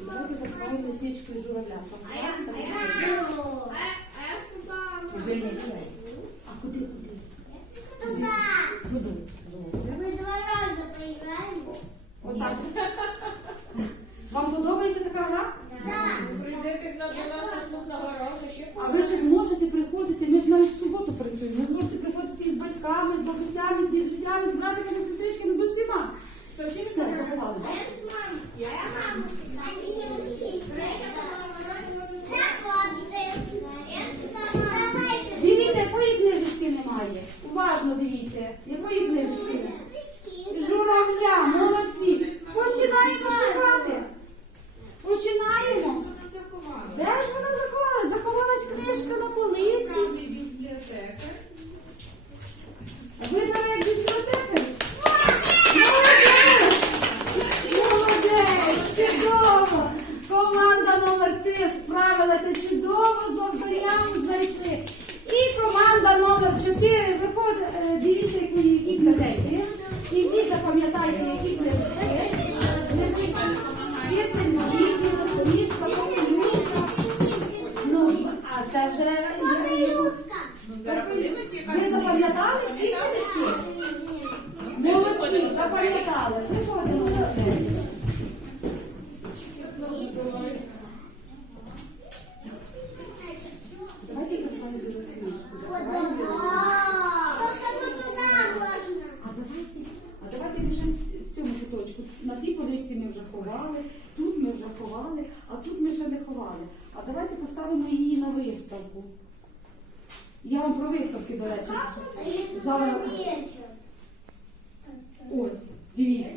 Давайте журавля. Вже не це. А куди, куди? Туди. Добре. Отак. Вам подобається така гра? Прийдете до нас наступного разу ще А ви ще зможете приходити, ми ж навіть в суботу працюємо. Ви зможете приходити з батьками, з бабусями, з дідусями, з братиками, з сестричками, з усіма. Все, заховали, так? Дивіться, якої книжечки немає. Уважно дивіться, якої книжечки. Журавля, молодці. Починаємо шукати. Починаємо. Де ж вона заховалась? Заховалась книжка на полиці. бібліотека. Ви зараз як бібліотекар? Молодець! Молодець! Чудово! Команда номер 3 справилася чудово з завданням знайшли. І команда номер 4 виходить, які, які книжечки. І ви запам'ятайте, які книжечки. Кицень, Біблію, Сніжка, Попелюшка. Ну, а це вже... Ви запам'ятали всі книжечки? Молодці, запам'ятали. Приходимо до неї. Давайте запалимо Поличці ми вже ховали, тут ми вже ховали, а тут ми ще не ховали. А давайте поставимо її на виставку. Я вам про виставки, до речі, зараз. Ось, дивіться.